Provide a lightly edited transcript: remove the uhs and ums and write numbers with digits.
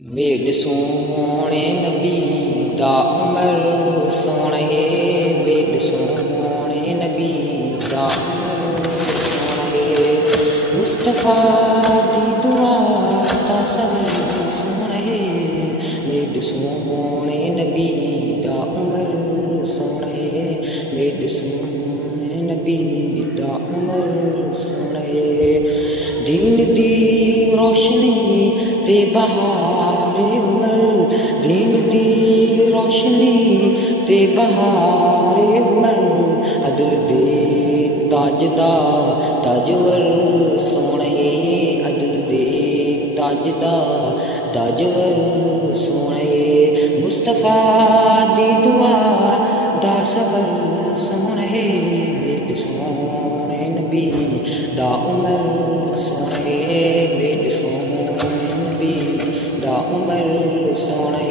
Made सोने नबी दा उमर सोने, मेड सोने नबी दा उमर सोने, मुस्तफा दी दुआ दा सबर सोने, मेड सोने नबी दा उमर सोने, मेड सोने नबी दा उमर सोने, दीन दी रोशनी ते बहार उमर, दीन दी रोशनी ते बहार उमर, अदल दे ताजदा ताजवर सोने, अदल दे ताजदा ताजवर सोने, मुस्तफा दी दुआ दा सबर सोने, मेड सोने नबी दा उमर सोने, मेड सोने नबी दा उमर सोने।